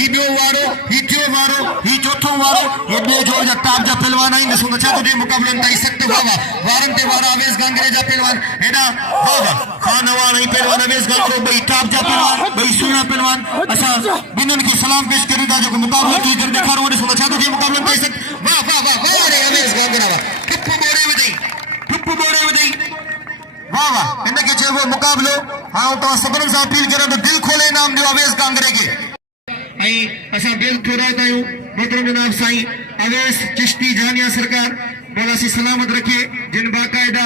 ही बियो वारो ही थियो वारो ही चौथो वारो ये बे जो ताब जा पहलवान आई नसो अच्छा तो मुकाबलन ताई सख्त वावा वारन ते वारा अवेस गांगरे जा पहलवान एडा वावा खान वाला ही पहलवान अवेस गांगरे बई ताब जा पहलवान बई सुना पहलवान असा बिनन की सलाम पेश करीदा जो मुकाबला की कर दिखारो नसो अच्छा तो मुकाबलन ताई सख्त वाह वाह वाह वाह रे अवेस गांगरा ठुप्पू बोड़े वदई वाह वाह इनके चेबो मुकाबलो हां तो सबन से अपील करा तो दिल खोले नाम दियो अवेस गांगरे के आई असा दिल थोड़ा तायो मोहतरम जनाब साईं अवेस चिश्ती जानिया सरकार बोला सी सलामत रखे जिन बाकायदा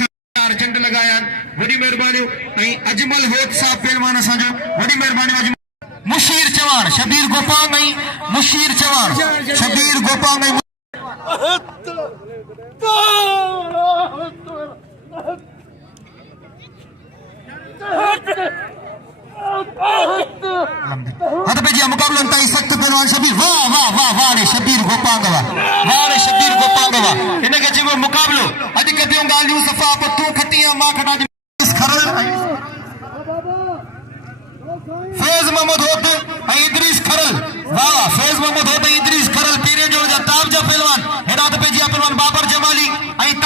सरकार झंड लगाया बड़ी मेहरबानी आई अजमल होत साहब पहलवान असा जो बड़ी मेहरबानी मुशीर चवाण शबीर गोपांग आई मुशीर चवाण शबीर गोपांग आई मुकाबला ताई सख्त पहलवान शबीर वाह वाह वाह वाह रे शबीर गोपांगवा वाह रे शबीर गोपांगवा इनके जीवो मुकाबलो अज कदियों गालियों सफा पत्तू खटिया मां खटा खरल फैज मोहम्मद होत इदरीस खरल वाह फैज मोहम्मद होत इदरीस खरल तेरे जो ताब जा पहलवान हेदात पे जिया पहलवान बाबर जमाली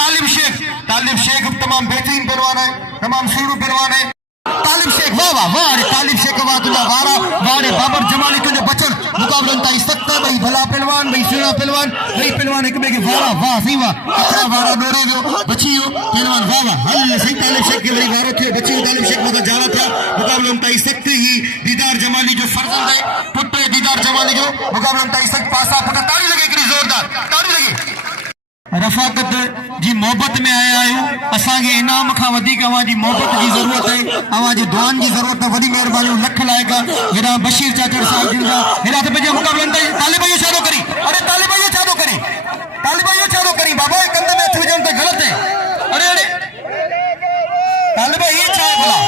तालिब शेख तमाम बेहतरीन पहलवान है तमाम सूरू पहलवान है तालिब शेख वाह वाह वाह रे तालिब शेख वाह तुझा वारा वाह रे बाबर जमाली तुझे बचन मुकाबलन ताई सख्त भाई भला पहलवान भाई सुना पहलवान भाई पहलवान एक बे के वारा वाह सही वाह अखरा वारा डोरे जो बचियो पहलवान वाह वाह हल सही तालिब शेख के भाई वारो थे बचियो तालिब शेख मत जाला था मुकाबलन ताई सख्त ही दीदार जमाली जो फर्जंद है पुत्र दीदार जमाली जो मुकाबलन ताई सख्त पासा पुत्र ताली लगे करी जोरदार ताली लगे रफाकत जी मोहब्बत में आया आयो असांखे इनाम खां वधीक अवांजी मोहब्बत जी जरूरत है अवांजी दुआन जी जरूरत है वडी मेहरबानी लख लायका हेड़ा बशीर चाचर साहब जिन जा हेड़ा ते पंहिंजे मुकाबलन ताईं तालिबाइयो छाड़ो करी अरे तालिबाइयो छाड़ो करी बाबा कंध में अच विझण त गलत है अरे तालिबा ये छा भला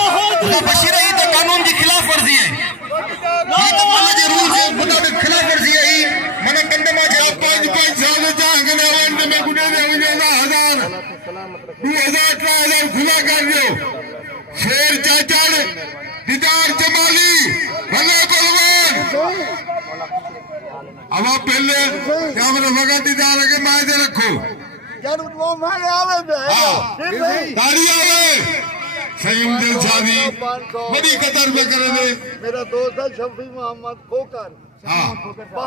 तो बशीर ही तो कानून की खिलाफ वर्जी है ये तो अल्लाह के रूल के मुताबिक खिलाफ वर्जी है ही मने कंध में जा 5 साल जा गने वंड में गुने दे 2000 खुला कर दियो शेर चाचड़ दीदार जमाली भला पहलवान अब पहले क्या मेरे वगा दीदार के मायदे रखो यार वो मारे आवे बे ताड़ी आवे सईम दिल शादी बड़ी कदर में करे दे मेरा दोस्त है शफी मोहम्मद खोकर हां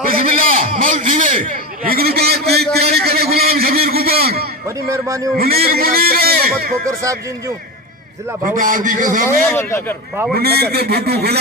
बिस्मिल्लाह मल जीवे इगरू बात की तैयारी करे गुलाम शबीर गुबांग बड़ी मेहरबानी मुनीर मोहम्मद खोकर साहब जिन जो जिला भावनगर दी कसम मुनीर के भुट्टू